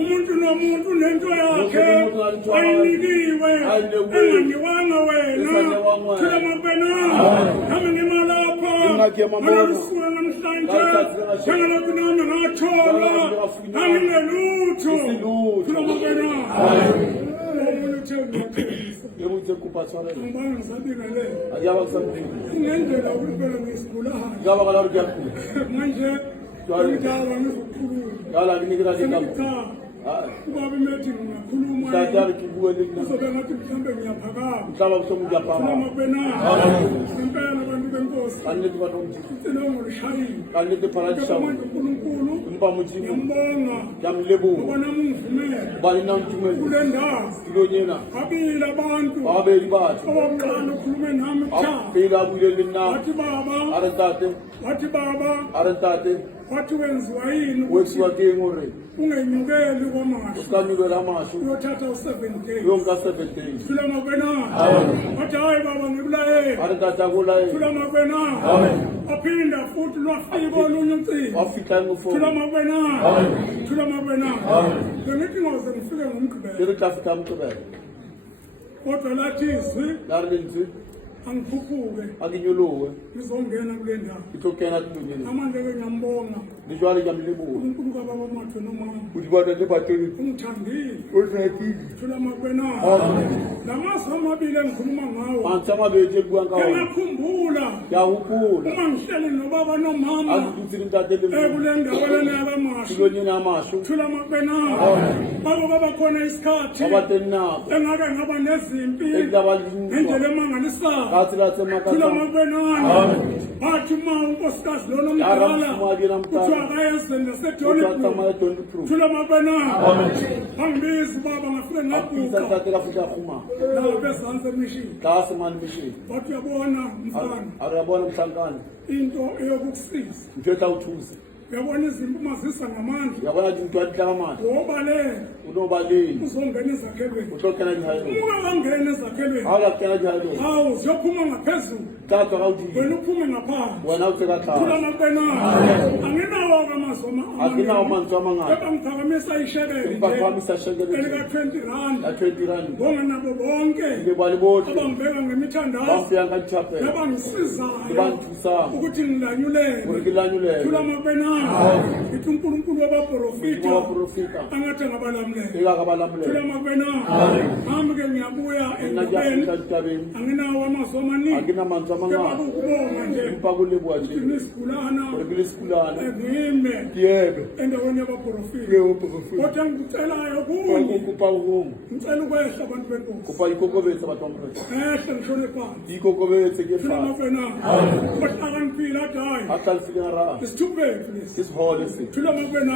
umuntu nomuntu nento yakhe ayinikiwe engangiwanga wena thema bena kami ngimalapha ngiyakufuna namhlanje njengalokhu nami ngathola anginelutho thema bena Yemuze kupatshana. Ngibanga ngisabingelele. Ayaba kusamphila. Ingendlela ukuphela ngesigulayo. Ngaba kala ruyakhulu. Manje ngidala ngizokhuluma. Ngala nginikela igama. Ubaba methi ngiyakhuluma. Tatari kibuwele na. Uzobe ngathi mhlambe ngiyaphakama. Mhlaba usomu ngiyaphakama. Noma bena. Impela abantu benkosi. Kaneti banomji. Ucela ngolishayile. Kaneti paradisa. uNkulunkulu. Mpamujibu. Ngiyambonga. Yamlebu. Ubona mungivumele. Bali na mthumele. Kule ndawo. Ilonyena. Abila abantu. Babeli bathi. Owokuqala ukhulume nami cha. Phela abuyele na. Wathi baba. Arentate. Wathi baba. Arentate. Wathi wenziwa yini Wetsiwa ke ngore. ungenyukeli kwamasho Usikanyukela amasho. uyothatha u7 days Yonka 7 days. thula mabena wathi hayi baba ngikulayele Arentate akulaye. thula mabena aphinda futhi lwafika olunye ucingo Wafika ngufo. thula mabena thula mabena bengithi ngoze ngifike ngomgqibelo Kiri kafika mkubele. kodwa lathi izwi Darlinzi. angikhuphuke Akinyuluwe. ngizongena kule ndawo Itokena kulungile. amanje-ke ngiyambonga Dijwale yamlebu. uNkulunkulu kababa mathe nomama Udibana nebateri. ungithandile Uthekile. thula mabena lamazwi amabili engikhuluma ngawo Mansama beje kuangawo. ngiyakhumbula Yawukula. uma ngihleli nobaba nomama Akuthini ntatele. kule ndawo lena yabamasho Kulonyena amasho. thula mabena baba baba khona isikhathi Abatenako. engake ngaba nezimpi Ekudabalini. ngendlela emangalisayo Kathi lathe thula makatha. mabena bathi uma unkosikazi lona Yara omdala mfumali na kuthiwa mtala. akayezeni Uthatha nasedolibhu maya don't prove. thula mabena angibizi baba ngafike Apisa ngaguqa ntate kafika khuma. lapha ezansi emishini Kasi man mishi. wathi uyabona mfana Arabona mhlankana. into eyokukusiza Mfetha uthuze. uyabona izinto uma zisa ngamandla Yabona into adihlakamana. wobalele Unobalini. uzongena ezakhelweni Utokena jihayilo. uma wangena ezakhelweni Awula kena jihayilo. hawu ziyophuma ngaphezulu Tata kawuthi. wena uphume ngaphansi Wena utheka thula khala. mabena anginawo-ke amazwi Akinawo manzi amangaka. eba ngiphakamisa ishekeli Impaphamisa shekele. elika-20 rand Ya 20 rand. bonga nabo bonke Ngibali bothi. abangibeka ngemithandazo Bafika ngachapela. nabangisizayo Banthusa. ukuthi ngilanyulele Ngilanyulele. thula mabena ithi uNkulunkulu wabaprofita Waprofita. angathi ngabalamlela Eka thula kabalamule. mabena nami-ke ngiyabuya Ngajafika endabeni ntabeni. anginawo amazwi amaningi Akina manzi amangaka. kebakukubonga nje Mpakule ukuthi nje. nisigulana Kulekile sikulana. ngime Yebe. endaweni yabaprofita Leo profita. kodwa ngikucelayo kunye Kupa uhumu. ngicela ukwehla abantu benkosi Kupa ikokobetsa bathu bamprofita. ehle ngishone phansi Ikokobetse ke thula fa. mabena bahlakaniphile athi hayi Akalifika ngara. isithupethu lesi Isihole si. thula mabena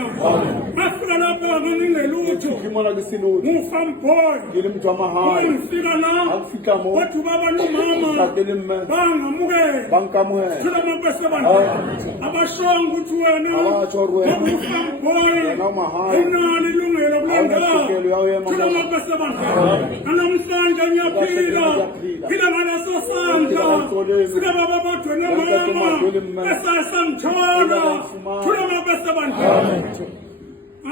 ngafika lapha ngangingelutho Kimona kisiluthi. ngufamboy Ngile mtu amahayi. ngifika la Akufika mo. wathi ubaba nomama Tatele mme. bangamukela Bankamuhe. thula mabese bantu abashonga ukuthi wena Abatsho wena. ngufamboy Wena umahayi. inani ilungelo kule ndawo Awunasikelo yawuyema. thula mabese bantu anamhlanje ngiyaphila phila ngaleso sandla sika baba bodwa nomama esasangithola thula mabese bantu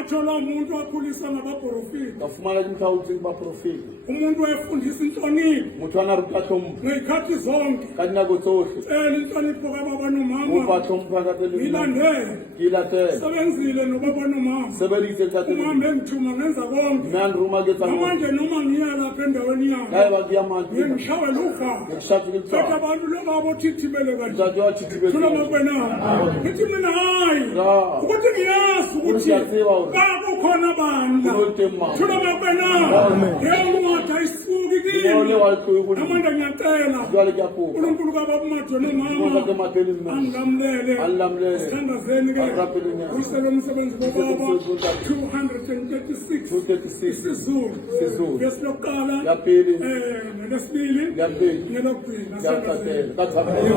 athola umuntu wakhulisa ngabaprofita Ngafumana imkhawuthi baprofita. umuntu wayefundisa inhlonipho Muthu anarutathomu. ngey'khathi zonke Kanako tsohle. cela inhlonipho kababa nomama Ubathomu tatele mme. ngilandele Kilatele. sebenzile nobaba nomama Sebelise tatele. uhambe ngithuma ngenza konke Nandruma ke tsamaya. namanje noma ngiya lapha endaweni yami Naye bakiyamantu. ngishawe luva Ngishadile kodwa kutsha. abantu lobabo thithibele kanje Mzazi wathi thula tibe. mabena ngithi mina hayi Ya. ukuthi ngiyazi ukuthi Usiyaziwa bakukhona bandla Kunotemba. thula mabena yencwadi ayisuki Ngone kimi wathi ukuthi amanda ngiyacela jwale kuyaphupha. uNkulunkulu kababumajwe Ngoba nomama kematheni mina. angilamlele Alamlele. sithandazeni ke Akurapele nyanga. uyisele umsebenzi bobaba Umsebenzi 236 236. isiZulu IsiZulu. ngesilokuqala Yapheli. nelesibili Yapheli. nelokugcina Yakatela. Kathaphela.